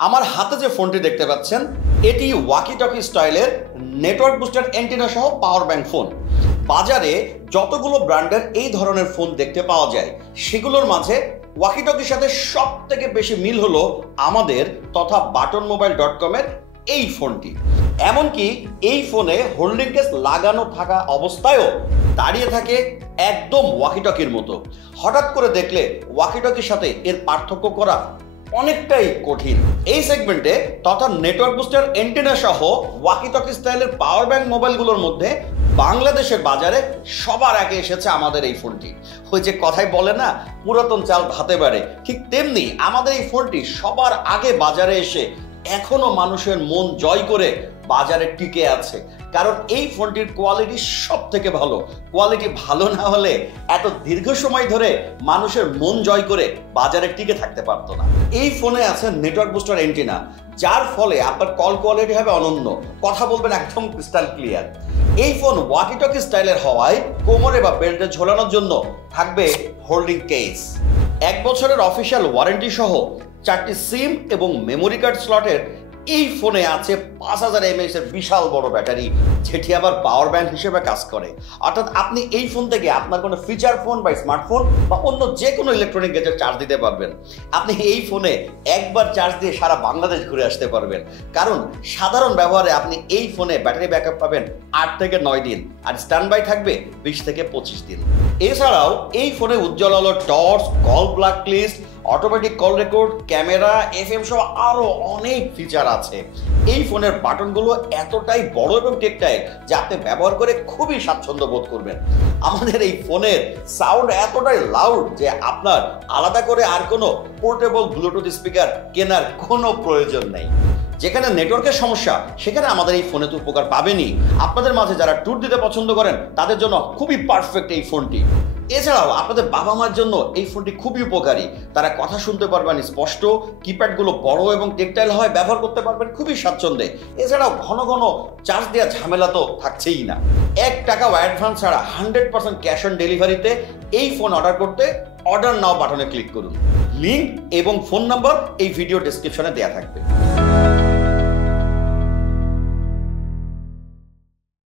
আমার হাতে যে ফোনটি দেখতে পাচ্ছেন এটি ওয়াকি টকি স্টাইলের নেটওয়ার্ক বুস্টার অ্যান্টেনা সহ পাওয়ার ব্যাংক ফোন। বাজারে যতগুলো ব্র্যান্ডের এই ধরনের ফোন দেখতে পাওয়া যায় সেগুলোর মাঝে ওয়াকি টকির সাথে সব থেকে বেশি মিল হলো আমাদের তথা buttonmobile.com এর এই ফোনটি। এমনকি এই ফোনে হোল্ডিং কেস লাগানো থাকা অবস্থায়ও দাঁড়িয়ে থাকে একদম ওয়াকি টকির মতো। হঠাৎ করে দেখলে ওয়াকি টকির সাথে এর পার্থক্য করা অনেকটাই কঠিন। এই সেগমেন্টে তথা নেটওয়ার্ক বুস্টার অ্যান্টেনা সহ ওয়াকি টকি স্টাইলের পাওয়ার ব্যাংক মোবাইলগুলোর মধ্যে বাংলাদেশের বাজারে সবার আগে এসেছে আমাদের এই ফোনটি। ওই যে কথাই বলে না, পুরাতন চাল ভাতে বাড়ে, ঠিক তেমনি আমাদের এই ফোনটি সবার আগে বাজারে এসে এখনো মানুষের মন জয় করে বাজারে টিকে আছে। কারণ এই ফোনটির কোয়ালিটি সব থেকে ভালো। কোয়ালিটি ভালো না হলে এত দীর্ঘ সময় ধরে মানুষের মন জয় করে বাজারে টিকে থাকতে পারতো না। এই ফোনে আছে নেটওয়ার্ক বুস্টার অ্যান্টেনা, যার ফলে আপনার কল কোয়ালিটি হবে অনন্য, কথা বলবেন একদম ক্রিস্টাল ক্লিয়ার। এই ফোন ওয়াকি টকি স্টাইলের হওয়ায় কোমরে বা বেল্টে ঝোলানোর জন্য থাকবে হোল্ডিং কেস। 1 বছরের অফিসিয়াল ওয়ারেন্টি সহ 4টি সিম এবং মেমোরি কার্ড স্লটের এই ফোনে আছে 5000 mAh এর বিশাল বড় ব্যাটারি, যেটি আবার পাওয়ার ব্যাংক হিসেবে কাজ করে। অর্থাৎ আপনি এই ফোন থেকে আপনার কোনো ফিচার ফোন বা স্মার্টফোন বা অন্য যে কোনো ইলেকট্রনিক গ্যাজেট চার্জ দিতে পারবেন। আপনি এই ফোনে একবার চার্জ দিয়ে সারা বাংলাদেশ ঘুরে আসতে পারবেন। কারণ সাধারণ ব্যবহারে আপনি এই ফোনে ব্যাটারি ব্যাকআপ পাবেন 8 থেকে 9 দিন, আর স্ট্যান্ড বাই থাকবে 20 থেকে 25 দিন। এছাড়াও এই ফোনে উজ্জ্বল আলো torch, call black list, automatic call record, camera, FM সহ আরো অনেক ফিচার আছে। এই ফোনের বাটনগুলো এতটাই বড় এবং টেকটাইল যে আপনি ব্যবহার করে খুবই স্বাচ্ছন্দ্য বোধ করবেন। আমাদের এই ফোনের সাউন্ড এতটাই লাউড যে আপনার আলাদা করে আর কোনো পোর্টেবল ব্লুটুথ স্পিকার কেনার কোনো প্রয়োজন নেই। যেখানে নেটওয়ার্কের সমস্যা সেখানে আমাদের এই ফোনে তো উপকার পাবেনই। আপনাদের মাঝে যারা ট্যুর দিতে পছন্দ করেন তাদের জন্য খুবই পারফেক্ট এই ফোনটি। এছাড়াও আপনাদের বাবা মার জন্য এই ফোনটি খুবই উপকারী। তারা কথা শুনতে পারবেন স্পষ্ট, কিপ্যাডগুলো বড় এবং টেকটাইল হয়, ব্যবহার করতে পারবেন খুবই স্বাচ্ছন্দ্যে। এছাড়াও ঘন ঘন চার্জ দেওয়া ঝামেলা তো থাকছেই না। 1 টাকাও অ্যাডভান্স ছাড়া 100% ক্যাশ অন ডেলিভারিতে এই ফোন অর্ডার করতে অর্ডার নাও বাটনে ক্লিক করুন। লিংক এবং ফোন নাম্বার এই ভিডিও ডেসক্রিপশনে দেওয়া থাকবে।